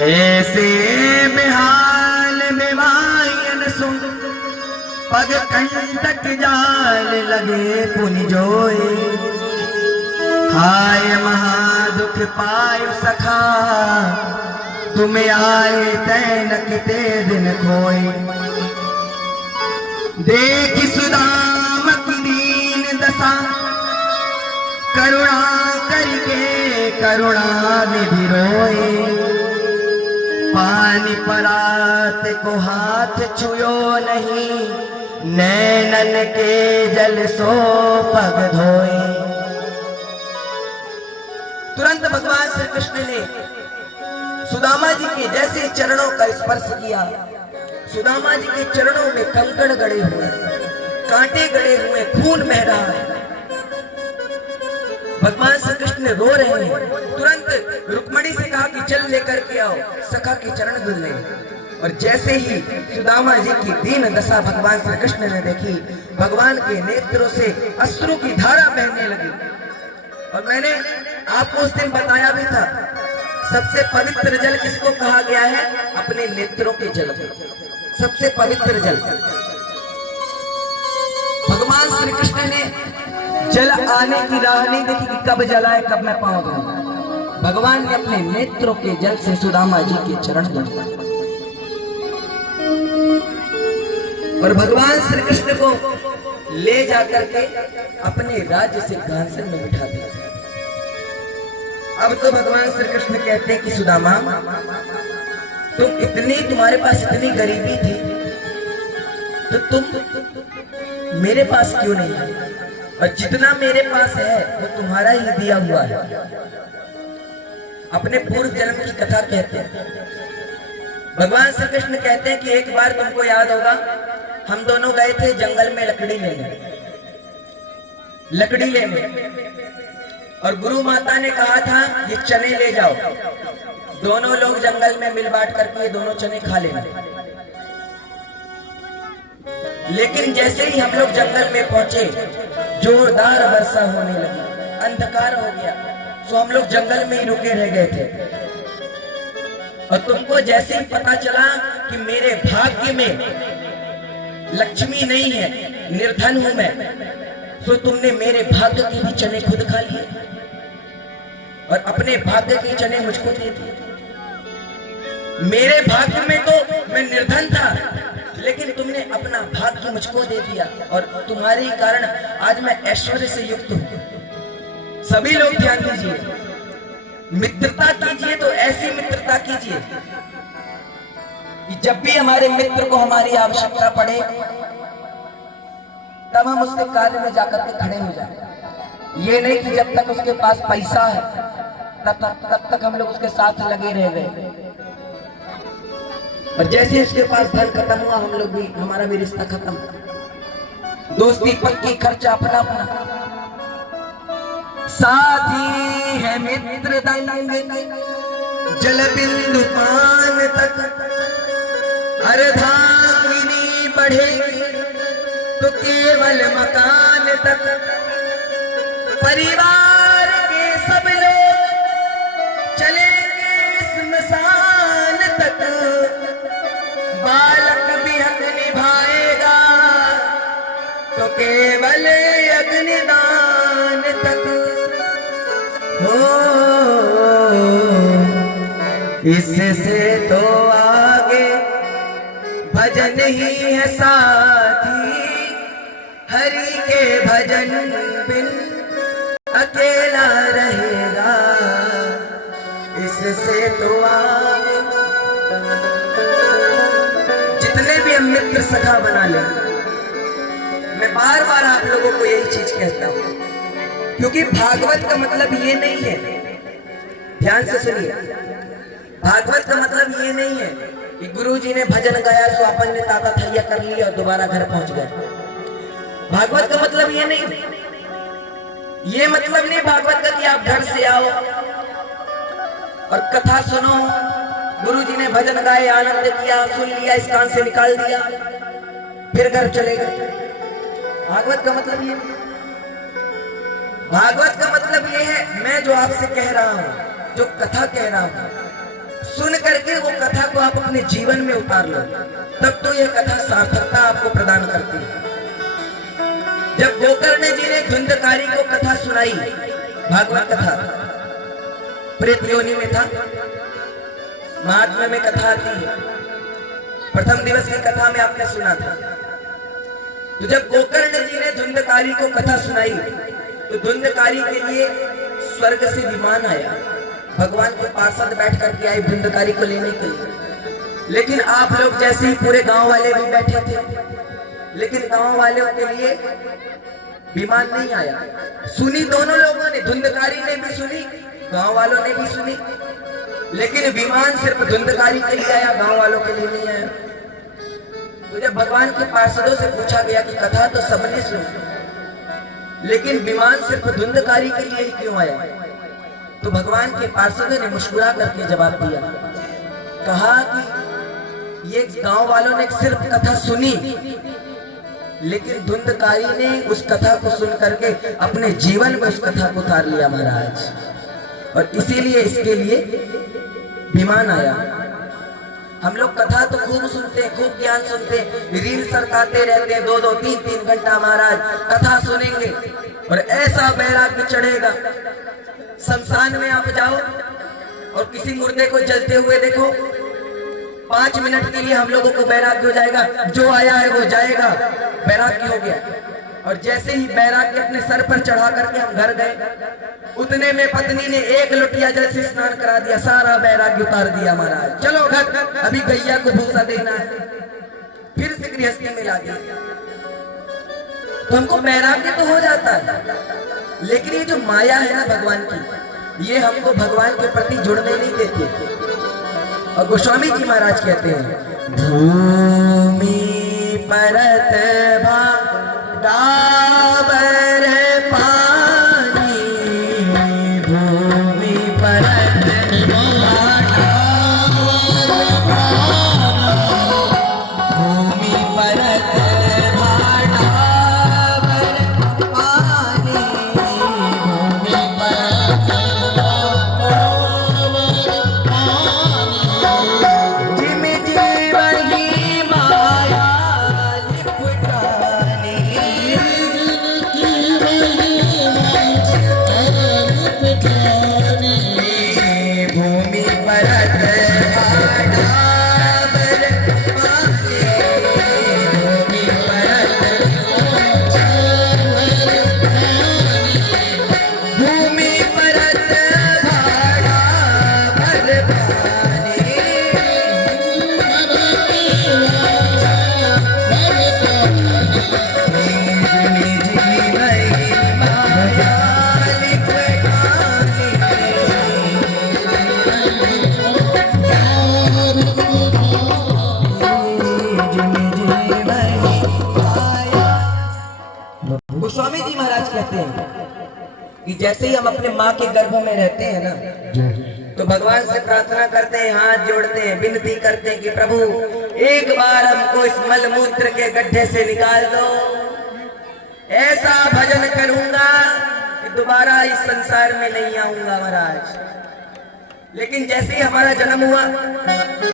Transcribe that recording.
ऐसे बेहाल में वायन सुन पग कंटक जाल लगे पुनि जोए। हाय महादुख पायो सखा तुम आए तैनक ते दिन खोए। देख सुदाम की दीन दशा करुणा करके करुणा निधि रोए। पानी परात को हाथ छुयो नहीं नैनन के जल सो पग धोए। तुरंत भगवान श्री कृष्ण ने सुदामा जी के जैसे चरणों का स्पर्श किया। सुदामा जी के चरणों में कंकड़ गड़े हुए, कांटे गड़े हुए, खून बह रहा है। भगवान श्री कृष्ण रो रहे हैं। तुरंत रुक्मणी से कहा कि चल लेकर के आओ, सखा के चरण धुल ले। और जैसे ही सुदामा जी की दीन दशा भगवान श्री कृष्ण ने देखी, भगवान के नेत्रों से अश्रु की धारा बहने लगी। और मैंने आपको उस दिन बताया भी था, सबसे पवित्र जल किसको कहा गया है? अपने नेत्रों के जल, सबसे पवित्र जल। भगवान श्री कृष्ण ने जल आने की राह नहीं देखी कि कब जल आए, कब मैं पाऊं दूं। भगवान ने अपने नेत्रों के जल से सुदामा जी के चरण धोए और भगवान श्री कृष्ण को ले जाकर के अपने राज्य सिंहासन में बिठा दिया। अब तो भगवान श्री कृष्ण कहते हैं कि सुदामा, तुम्हारे पास इतनी गरीबी थी तो तुम मेरे पास क्यों नहीं है? और जितना मेरे पास है वो तुम्हारा ही दिया हुआ है। अपने पूर्व जन्म की कथा कहते हैं। भगवान श्री कृष्ण कहते हैं कि एक बार तुमको याद होगा, हम दोनों गए थे जंगल में लकड़ी लेने और गुरु माता ने कहा था ये चने ले जाओ। दोनों लोग जंगल में मिल बांट करके ये दोनों चने खा लेंगे। लेकिन जैसे ही हम लोग जंगल में पहुंचे, जोरदार वर्षा होने लगी, अंधकार हो गया, तो हम लोग जंगल में ही रुके रह गए थे। और तुमको जैसे ही पता चला कि मेरे भाग्य में लक्ष्मी नहीं है, निर्धन हूं मैं, तो तुमने मेरे भाग्य के भी चने खुद खा लिए और अपने भाग्य के चने मुझको दे दिए। मेरे भाग्य में तो मैं निर्धन था, लेकिन तुमने अपना भाग्य मुझको दे दिया और तुम्हारे कारण आज मैं ऐश्वर्य से युक्त हूं। सभी लोग ध्यान दीजिए, मित्रता कीजिए तो ऐसी मित्रता कीजिए कि जब भी हमारे मित्र को हमारी आवश्यकता पड़े तब हम उसके कार्य में जाकर के खड़े हो जाए। ये नहीं कि जब तक उसके पास पैसा है तब तक हम लोग उसके साथ लगे रह गए और जैसे उसके पास धन खत्म हुआ हम लोग भी, हमारा भी रिश्ता खत्म। दोस्ती पक्की, खर्चा अपना अपना। साथी है मित्र दंग जल बिंदु पान तक, अर्धांगिनी बढ़ेगी तो केवल मकान तक। परिवार के सब लोग चलेंगे स्मशान तक, बालक भी हक निभाएगा तो केवल अग्निदान तक। हो इससे तो आगे भजन ही है साथी, हरि के भजन बिन अकेला रहेगा। इससे तो आगे जितने भी हम मित्र सखा बना ले, मैं बार बार आप लोगों को यही चीज कहता हूं, क्योंकि भागवत का मतलब ये नहीं है, ध्यान से सुनिए, भागवत का मतलब ये नहीं है कि गुरुजी ने भजन गाया तो अपन ने ताता थैया कर लिया और दोबारा घर पहुंच गए। भागवत का मतलब ये नहीं, ये मतलब नहीं भागवत का कि आप घर से आओ और कथा सुनो, गुरुजी ने भजन गाए, आनंद किया, सुन लिया, इस कान से निकाल दिया, फिर घर चले गए। भागवत का मतलब ये नहीं। भागवत का मतलब ये है, मैं जो आपसे कह रहा हूं, जो कथा कह रहा हूं, सुन करके वो कथा को आप अपने जीवन में उतार लो, तब तो ये कथा सार्थकता आपको प्रदान करती है। जब गोकर्ण जी ने धुंधकारी को कथा सुनाई, भागवत कथा, प्रेत योनि में था, महात्मा में कथा आती है, प्रथम दिवस की कथा में आपने सुना था। तो जब गोकर्ण जी ने धुंधकारी को कथा सुनाई, तो धुंधकारी के लिए स्वर्ग से विमान आया, भगवान के पार्षद बैठ करके आए धुंधकारी को लेने के लिए। लेकिन आप लोग जैसे ही पूरे गांव वाले भी बैठे थे, लेकिन गांव वालों के लिए विमान नहीं आया। सुनी दोनों लोगों ने, धुंधकारी ने भी सुनी, गांव वालों ने भी सुनी, लेकिन विमान सिर्फ धुंधकारी के लिए आया, गांव वालों के लिए नहीं आया। तो जब भगवान के पार्षदों से पूछा गया कि कथा तो सबने सुनी, लेकिन विमान सिर्फ धुंधकारी के लिए ही क्यों आया, तो भगवान के पार्षदों ने मुस्कुरा करके जवाब दिया, कहा कि ये गांव वालों ने सिर्फ कथा सुनी, लेकिन धुंधकारी ने उस कथा को सुन करके अपने जीवन में उस कथा को उतार लिया महाराज, और इसीलिए इसके लिए विमान आया। हम लोग कथा तो खूब सुनते हैं, खूब ज्ञान सुनते हैं, रील सरकाते रहते हैं, 2-2, 3-3 घंटा महाराज कथा सुनेंगे, और ऐसा वैराग्य चढ़ेगा। शमशान में आप जाओ और किसी मुर्दे को जलते हुए देखो, 5 मिनट के लिए हम लोगों को वैराग्य हो जाएगा, जो आया है वो जाएगा, वैराग्य हो गया। और जैसे ही वैराग्य अपने सर पर चढ़ा करके हम घर गए, उतने में पत्नी ने 1 लोटिया जल से स्नान करा दिया, सारा वैराग्य उतार दिया महाराज, चलो घर, अभी गैया को भूसा देना है, फिर से गृहस्थी में ला दिया। तो हमको वैराग्य तो हो जाता है, लेकिन ये जो माया है ना भगवान की, ये हमको भगवान के प्रति जुड़ने नहीं देती। और गोस्वामी जी महाराज कहते हैं, भूमि परत डाबर पानी, भूमि परत भूमि परत गोस्वामी जी महाराज कहते हैं कि जैसे ही हम अपने माँ के गर्भ में रहते हैं ना, तो भगवान से प्रार्थना करते हैं, हाथ जोड़ते हैं, विनती करते हैं कि प्रभु एक बार हमको इस मलमूत्र के गड्ढे से निकाल दो, ऐसा भजन करूंगा कि दोबारा इस संसार में नहीं आऊंगा महाराज। लेकिन जैसे ही हमारा जन्म हुआ,